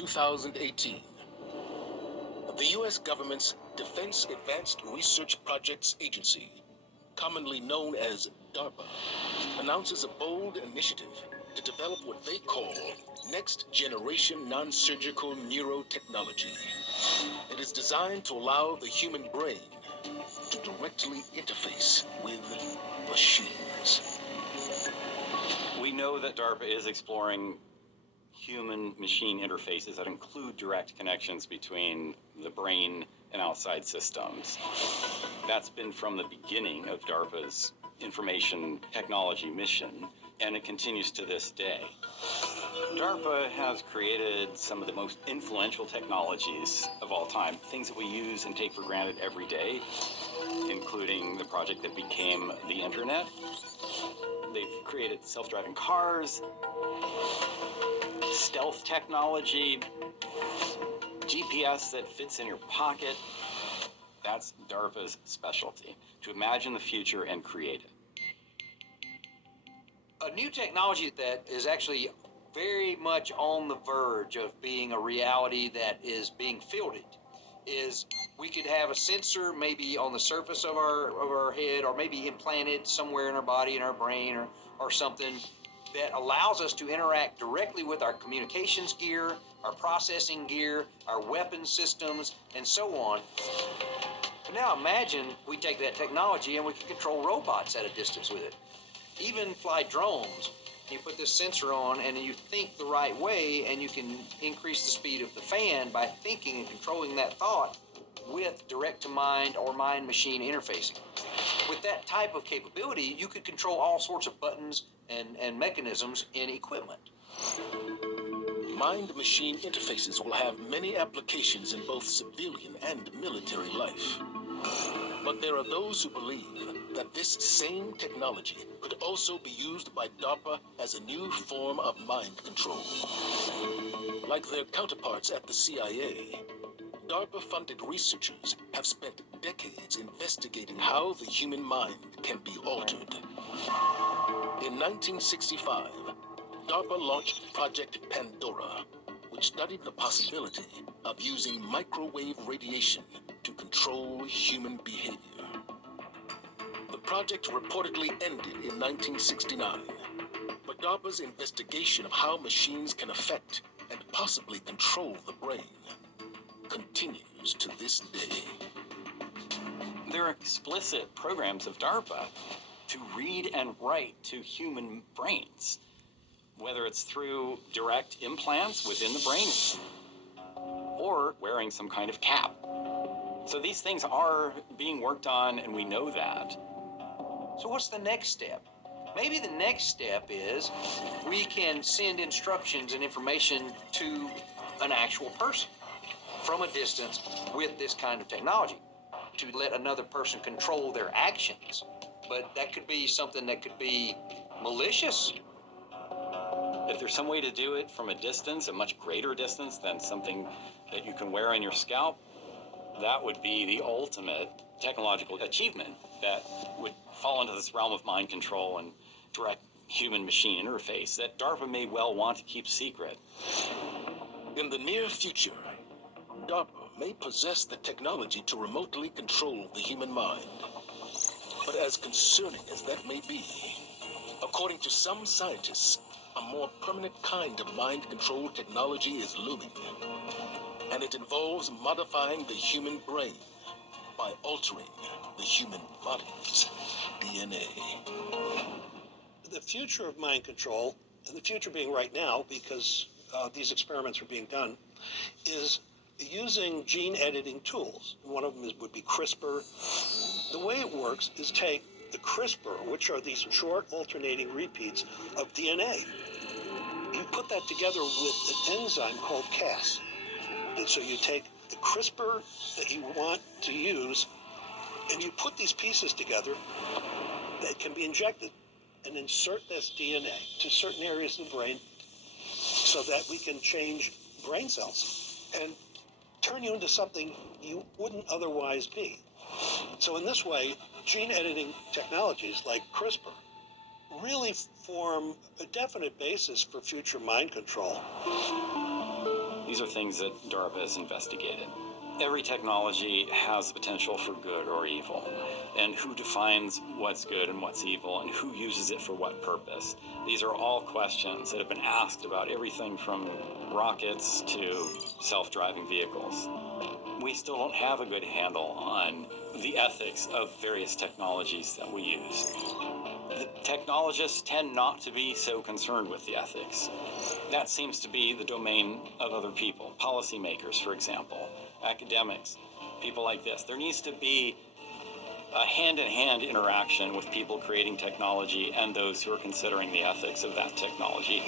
2018, the U.S. government's Defense Advanced Research Projects Agency, commonly known as DARPA, announces a bold initiative to develop what they call next-generation non-surgical neurotechnology. It is designed to allow the human brain to directly interface with machines. We know that DARPA is exploring human-machine interfaces that include direct connections between the brain and outside systems. That's been from the beginning of DARPA's information technology mission, and it continues to this day. DARPA has created some of the most influential technologies of all time, things that we use and take for granted every day, including the project that became the internet. They've created self-driving cars, stealth technology, GPS that fits in your pocket. That's DARPA's specialty, to imagine the future and create it. A new technology that is actually very much on the verge of being a reality that is being fielded is we could have a sensor maybe on the surface of our head, or maybe implanted somewhere in our body, in our brain, or something that allows us to interact directly with our communications gear, our processing gear, our weapon systems, and so on. But now imagine we take that technology and we can control robots at a distance with it. Even fly drones. You put this sensor on and you think the right way, and you can increase the speed of the fan by thinking and controlling that thought with direct-to-mind or mind-machine interfacing. With that type of capability, you could control all sorts of buttons and mechanisms in equipment. Mind-machine interfaces will have many applications in both civilian and military life. But there are those who believe that this same technology could also be used by DARPA as a new form of mind control. Like their counterparts at the CIA, DARPA-funded researchers have spent decades investigating how the human mind can be altered. In 1965, DARPA launched Project Pandora, which studied the possibility of using microwave radiation to control human behavior. The project reportedly ended in 1969, but DARPA's investigation of how machines can affect and possibly control the brain continues to this day. There are explicit programs of DARPA to read and write to human brains, whether it's through direct implants within the brain or wearing some kind of cap. So these things are being worked on, and we know that. So what's the next step? Maybe the next step is we can send instructions and information to an actual person from a distance with this kind of technology to let another person control their actions. But that could be something that could be malicious. If there's some way to do it from a distance, a much greater distance than something that you can wear on your scalp, that would be the ultimate technological achievement that would fall into this realm of mind control and direct human-machine interface that DARPA may well want to keep secret. In the near future, DARPA may possess the technology to remotely control the human mind. But as concerning as that may be, according to some scientists, a more permanent kind of mind control technology is looming. And it involves modifying the human brain by altering the human body's DNA. The future of mind control, and the future being right now because these experiments are being done, is using gene editing tools. One of them would be CRISPR. The way it works is take the CRISPR, which are these short alternating repeats of DNA. You put that together with an enzyme called Cas. And so you take the CRISPR that you want to use, and you put these pieces together that can be injected and insert this DNA to certain areas of the brain so that we can change brain cells and turn you into something you wouldn't otherwise be. So in this way, gene editing technologies like CRISPR really form a definite basis for future mind control. These these are things that DARPA has investigated. Every technology has the potential for good or evil, and who defines what's good and what's evil, and who uses it for what purpose? These are all questions that have been asked about everything from rockets to self-driving vehicles. We still don't have a good handle on the ethics of various technologies that we use. The technologists tend not to be so concerned with the ethics. That seems to be the domain of other people, policymakers, for example, academics, people like this. There needs to be a hand-in-hand interaction with people creating technology and those who are considering the ethics of that technology.